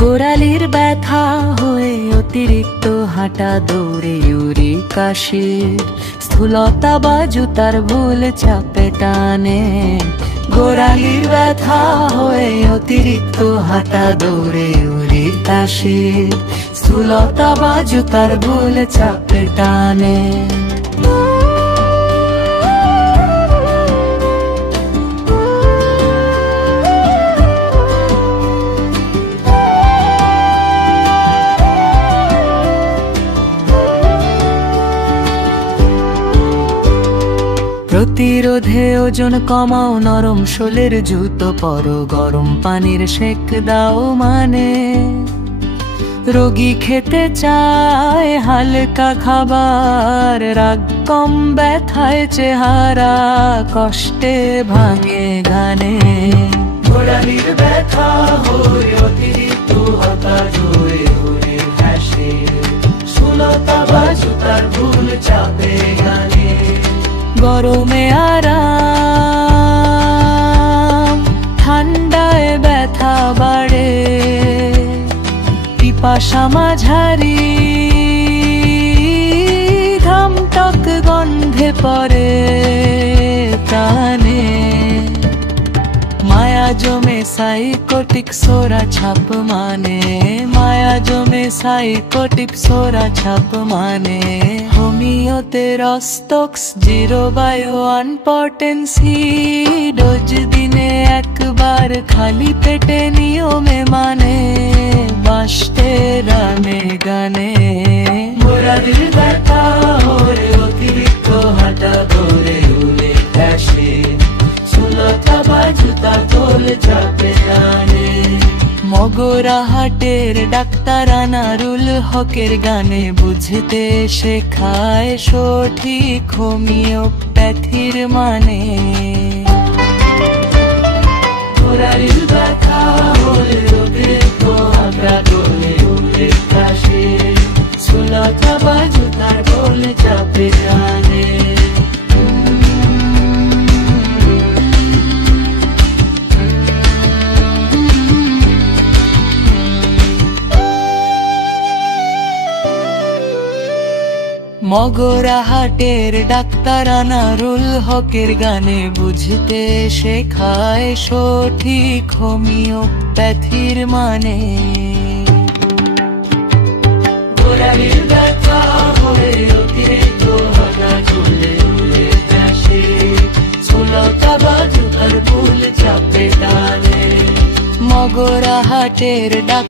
গোড়ালির ব্যথা হয়ে অতিরিক্ত হাঁটা দৌড়ে ইউরিক অ্যাসিড, স্থূলতা বা জুতার ভুল চাপে টানে। গোড়ালির ব্যথা হয়ে অতিরিক্ত হাঁটা দৌড়ে ইউরিক অ্যাসিড, স্থূলতা বা জুতার ভুল চাপে টানে। প্রতিরোধে ওজন কমাও, নরম শোলের জুতো পরো, গরম পানির সেক দাও মানে। রোগী খেতে চায় হালকা খাবার, রাগ কম ব্যথায় চেহারা, কষ্টে ভাঙে গানে। গোড়ালির ব্যথা হয়ে অতিরিক্ত হাঁটা দৌড়ে ইউরিক অ্যাসিড, স্থূলতা বা জুতার ভুল চাপে গানে। গরমে আরাম, ঠান্ডায় ব্যথা বাড়ে, পিপাসা মাঝারি, ঘামটক গন্ধে পড়ে প্রাণে। মায়া জমে সাইকোটিক সোরা ছাপ মানে, মায়া জমে সাইকোটিক সোরা ছাপ মানে। হোমিওতে রস্তক্স 0/1 পটেন্সি, ডোজ দিনে একবার খালি পেটে নিয়মে মানে। বাসতে রানে গানে। গোড়ালির ব্যথা হয়ে অতিরিক্ত হাঁটা দৌড়ে ইউরিক অ্যাসিড, স্থূলতা বা জুতা তোল চাপে টানে। মগরাহাটের ডাক্তার আনারুল হকের গানে বুঝতে শেখায় সঠিক হোমিওপ্যাথির মানে। গোড়ালির ব্যথা হলে অতিরিক্ত হাঁটা দৌড়ে ইউরিক অ্যাসিড, স্থূলতা বা জুতার ভুল চাপে টানে। মগরাহাটের ডাক্তার আনারুল হকের গানে বুঝতে শেখায় সঠিক হোমিওপ্যাথির মানে। গোড়ালির ব্যথা হয়ে অতিরিক্ত হাঁটা দৌড়ে ইউরিক অ্যাসিড, স্থূলতা বা জুতার ভুল চাপে টানে। মগরাহাটের ডাক্তার